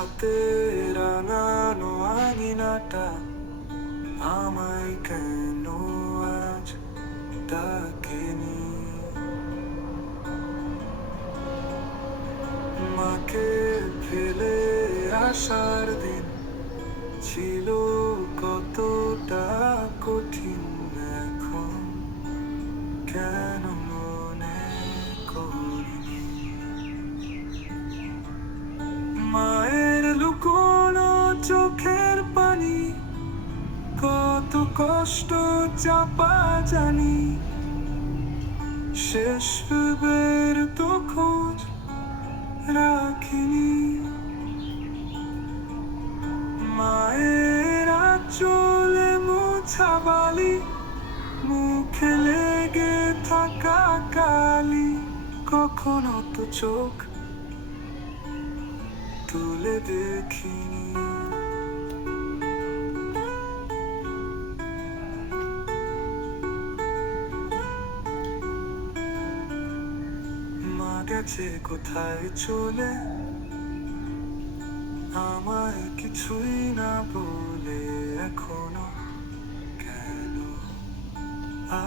হাতে রাঙানো আঙিনাটা আমায় কেন আজ ডাকেনি? মাকে ফেলে আসার দিন ছিল কতটা কঠিন, এখন কেন মনে করিনি? মায়ের লুকোনো চোখের পানি, কত কষ্ট চাপা জানি, শেষ বের তো খোঁজ রাখিনি। মায়ের আঁচলে মোছা বালি, মুখে লেগে থাকা কালি, কখনো তো চোখ তুলে দেখিনি। মা গেছে কোথায় চলে, আমায় কিছুই না বলে, এখনো কেন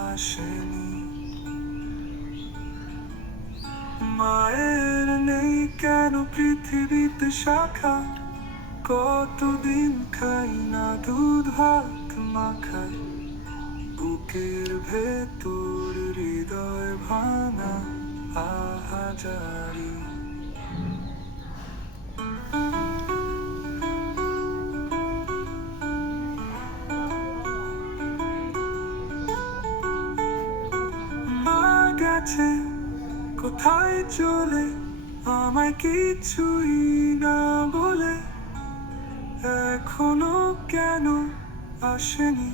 আসেনি? মায়ের নেই কেন পৃথিবীতে শাখা, কতদিন খাই না দুধ ভাত মাখা, বুকের ভেতর হৃদয় ভাঙা আহাজারি। মা গেছে কোথায় চলে, আমায় কিছুই না বলে, এখনো কেন আসেনি?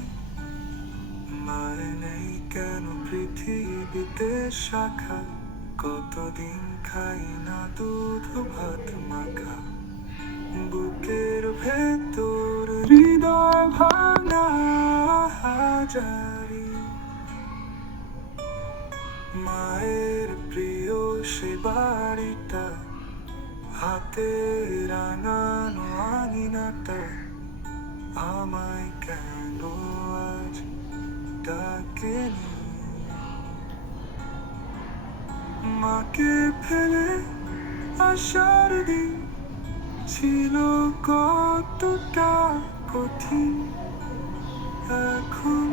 মায়ের নেই কেন পৃথিবীতে শাখা, কতদিন খাই না দুধ ভাত মাখা, বুকের ভেতর হৃদয় ভাঙা হাজারি। মায়ের প্রিয় সে বাড়িটা, হাতে রাঙানো আঙিনাটা, আমায় কেন আজ ডাকেনি? মাকে ফেলে আসার দিন ছিল কতটা কঠিন, এখন